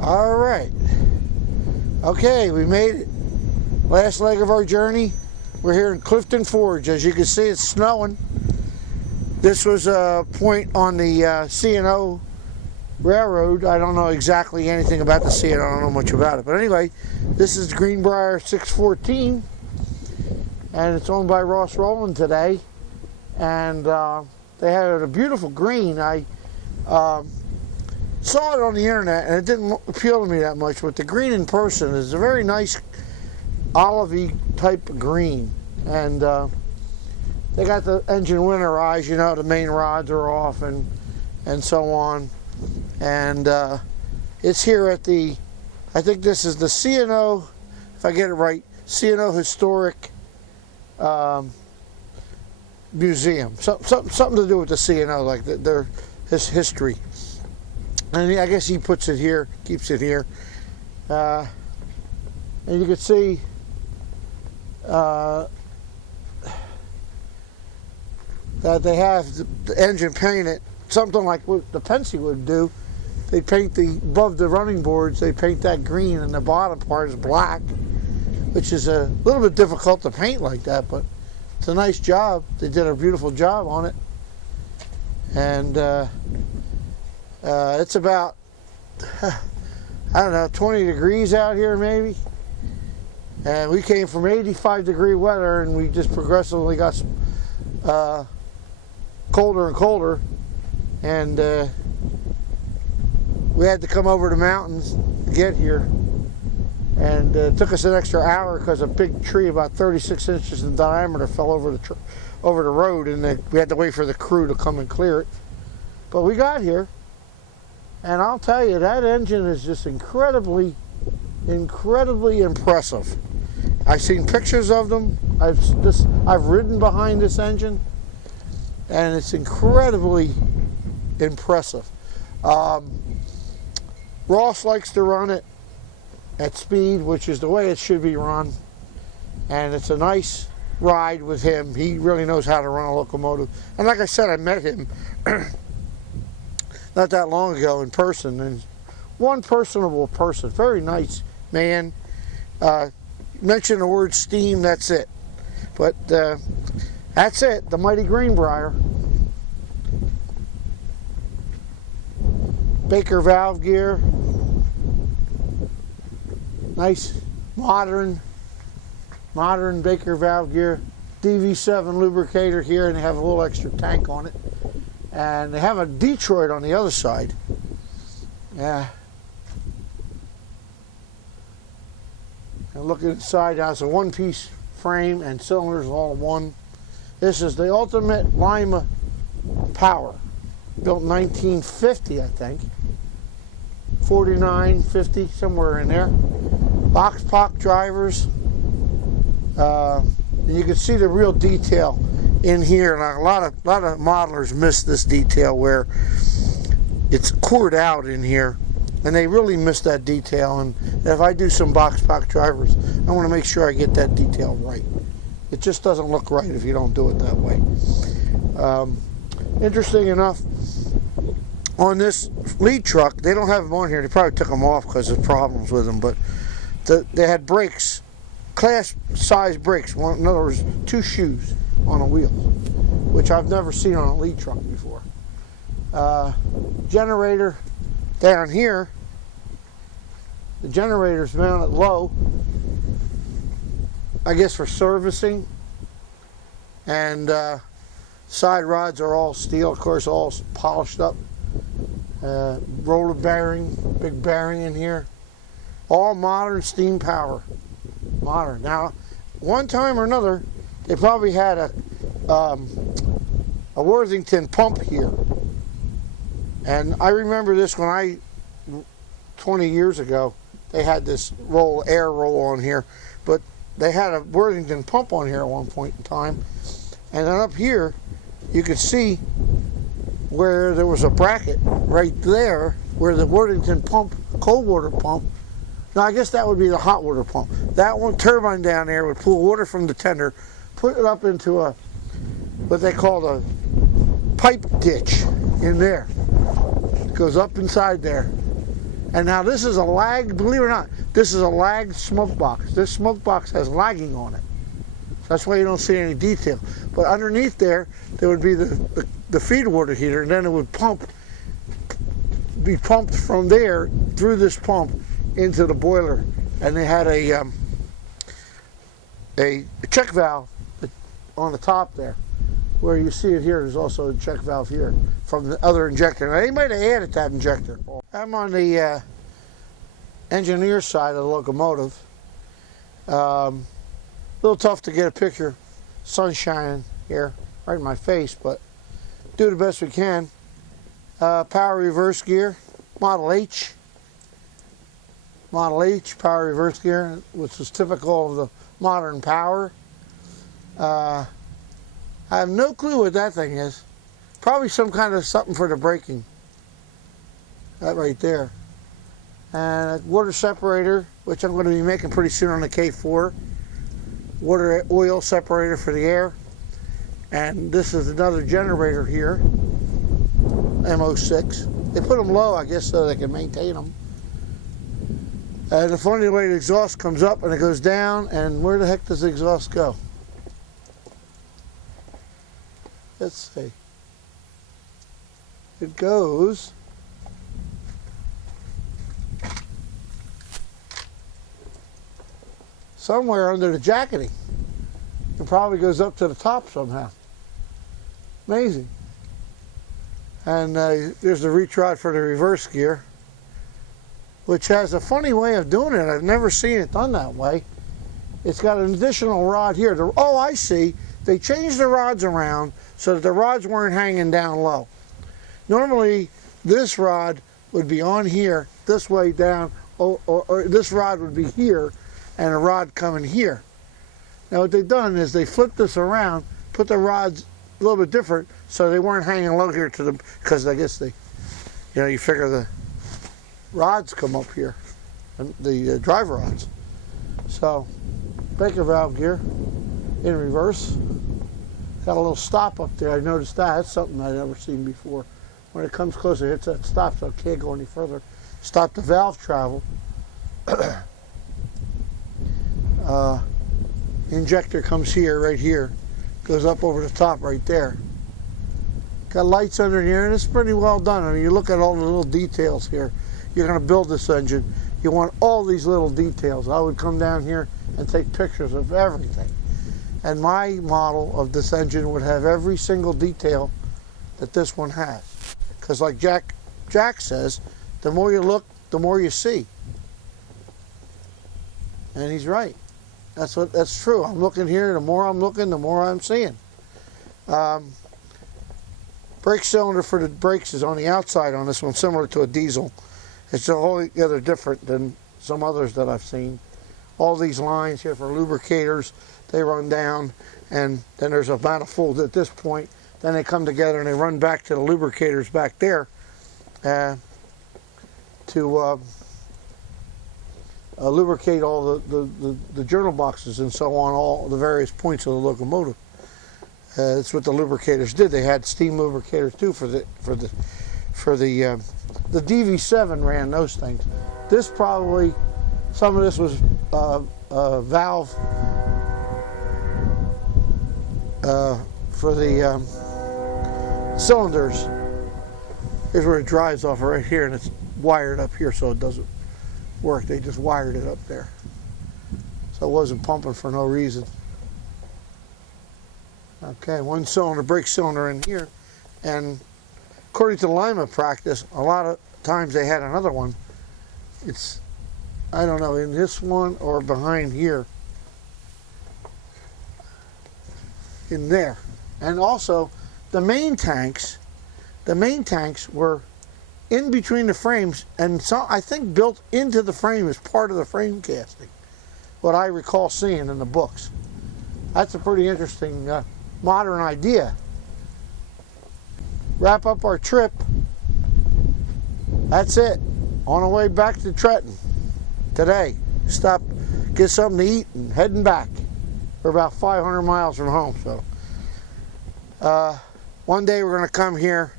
All right. Okay, we made it. Last leg of our journey. We're here in Clifton Forge. As you can see, it's snowing. This was a point on the C&O Railroad. I don't know exactly anything about the C&O. I don't know much about it. But anyway, this is Greenbrier 614. And it's owned by Ross Rowland today. And they had a beautiful green. I saw it on the internet and it didn't appeal to me that much, but the green in person is a very nice olivey type of green. And they got the engine winterized, you know, the main rods are off and so on. And it's here at the, I think this is the C&O, if I get it right, C&O Historic Museum. Something to do with the C&O, like his history. And I guess he puts it here, keeps it here. And you can see that they have the engine painted something like what the Penske would do. They paint above the running boards, they paint that green, and the bottom part is black, which is a little bit difficult to paint like that, but it's a nice job. They did a beautiful job on it. And it's about, I don't know, 20 degrees out here maybe. And we came from 85-degree weather and we just progressively got colder and colder. And we had to come over the mountains to get here. And it took us an extra hour because a big tree about 36 inches in diameter fell over the road, and we had to wait for the crew to come and clear it. But we got here. And I'll tell you, that engine is just incredibly impressive. I've seen pictures of them. I've ridden behind this engine, and it's incredibly impressive. Ross likes to run it at speed, which is the way it should be run. And it's a nice ride with him. He really knows how to run a locomotive. And like I said, I met him not that long ago in person, and one personable person, very nice man. Mention the word steam, that's it. But that's it, the mighty Greenbrier. Baker valve gear, nice modern Baker valve gear. DV7 lubricator here, and they have a little extra tank on it. And they have a Detroit on the other side. Yeah. And looking inside, now it's a one-piece frame and cylinders all in one. This is the ultimate Lima power. Built in 1950, I think. 49, 50, somewhere in there. Box pock drivers. You can see the real detail in here, and a lot of modelers miss this detail where it's cored out in here, and they really miss that detail. And if I do some box pock drivers, I want to make sure I get that detail right. It just doesn't look right if you don't do it that way. Interesting enough, on this lead truck, they don't have them on here. They probably took them off because of problems with them, but they had brakes, class size brakes. In other words, 2 shoes on a wheel, which I've never seen on a lead truck before. Generator down here. The generator's mounted low, I guess for servicing. And side rods are all steel, of course, all polished up. Roller bearing, big bearing in here. All modern steam power. Modern. Now, one time or another, they probably had a Worthington pump here. And I remember this when 20 years ago, they had this air roll on here. But they had a Worthington pump on here at one point in time. And then up here, you could see where there was a bracket right there where the Worthington pump, cold water pump, now I guess that would be the hot water pump. That one turbine down there would pull water from the tender, put it up into what they call a pipe ditch in there. It goes up inside there. And now this is a lag, believe it or not, this is a lagged smoke box. This smoke box has lagging on it. That's why you don't see any detail. But underneath there would be the feed water heater, and then it would be pumped from there through this pump into the boiler. And they had a check valve on the top there. Where you see it here, there's also a check valve here from the other injector. Now, they might have added that injector. I'm on the engineer side of the locomotive. A little tough to get a picture. Sun shining here, right in my face, but do the best we can. Power reverse gear, Model H. Model H, power reverse gear, which is typical of the modern power. I have no clue what that thing is. Probably some kind of something for the braking. That right there. And a water separator, which I'm going to be making pretty soon on the K4. Water oil separator for the air. And this is another generator here. MO6. They put them low, I guess, so they can maintain them. And the funny way the exhaust comes up and it goes down, and where the heck does the exhaust go? Let's see. It goes somewhere under the jacketing. It probably goes up to the top somehow. Amazing. And there's the reach rod for the reverse gear, which has a funny way of doing it. I've never seen it done that way. It's got an additional rod here. Oh, I see. They changed the rods around so that the rods weren't hanging down low. Normally, this rod would be on here, this way down, or this rod would be here, and a rod coming here. Now what they've done is they flipped this around, put the rods a little bit different, so they weren't hanging low here to them, because I guess you figure the rods come up here, the drive rods. So, breaker valve gear in reverse. Got a little stop up there. I noticed that. That's something I'd never seen before. When it comes closer, it hits that stop, so it can't go any further. Stop the valve travel. Injector comes here, right here. Goes up over the top right there. Got lights under here, and it's pretty well done. I mean, you look at all the little details here. You're going to build this engine. You want all these little details. I would come down here and take pictures of everything. And my model of this engine would have every single detail that this one has. Because like Jack says, the more you look, the more you see. And he's right. That's true. I'm looking here, the more I'm looking, the more I'm seeing. Brake cylinder for the brakes is on the outside on this one, similar to a diesel. It's altogether different than some others that I've seen. All these lines here for lubricators, they run down, and then there's a manifold at this point. Then they come together and they run back to the lubricators back there to lubricate all the journal boxes and so on, all the various points of the locomotive. That's what the lubricators did. They had steam lubricators too for the DV7 ran those things. This probably, some of this was valve for the cylinders. Here's where it drives off right here, and it's wired up here so it doesn't work. They just wired it up there. So it wasn't pumping for no reason. Okay, one cylinder, brake cylinder in here. And according to Lima practice, a lot of times they had another one. It's, I don't know, in this one or behind here. In there. And also, the main tanks were in between the frames, and so I think built into the frame as part of the frame casting. What I recall seeing in the books. That's a pretty interesting modern idea. Wrap up our trip. That's it. On our way back to Trenton today. Stop, get something to eat, and heading back. We're about 500 miles from home, so. One day we're going to come here,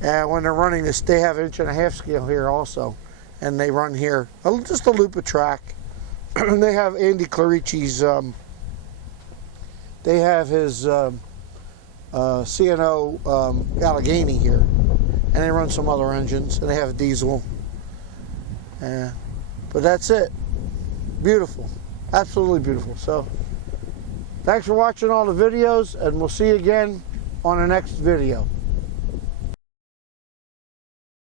and when they're running this, they have 1.5 inch scale here also, and they run here just a loop of track. They have Andy Clarici's, they have his CNO Allegheny here, and they run some other engines, and they have a diesel. But that's it. Beautiful, absolutely beautiful. So thanks for watching all the videos, and we'll see you again on the next video.